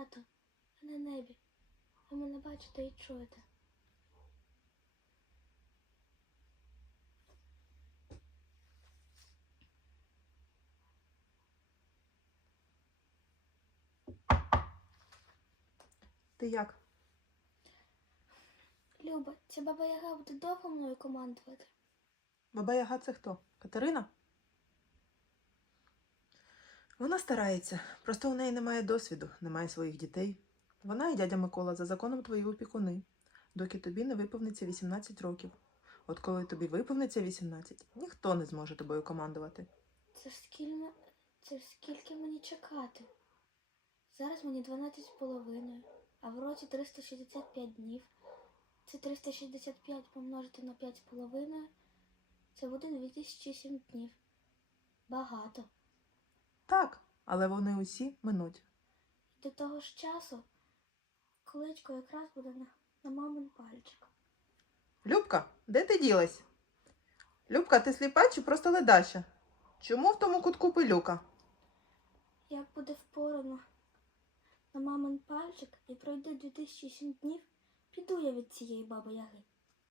Тато, ви на небі. Ви мене бачите і чуєте. Ти як? Люба, ця баба Яга буде довго мною командувати. Баба Яга це хто? Катерина? Вона старається, просто у неї немає досвіду, немає своїх дітей. Вона і дядя Микола за законом твої опікуни, доки тобі не виповниться 18 років. От коли тобі виповниться 18, ніхто не зможе тобою командувати. Це скільки, це скільки мені чекати? Зараз мені 12 з половиною, а в році 365 днів. Це 365 помножити на 5 з половиною. Це буде 2007 днів. Багато. Так, але вони усі минуть. До того ж часу колечко якраз буде на, на мамин пальчик. Любка, де ти ділась? Любка, ти сліпа чи просто ледаща? Чому в тому кутку пилюка? Як буде впорано на мамин пальчик і пройде 2007 днів, піду я від цієї баби Яги.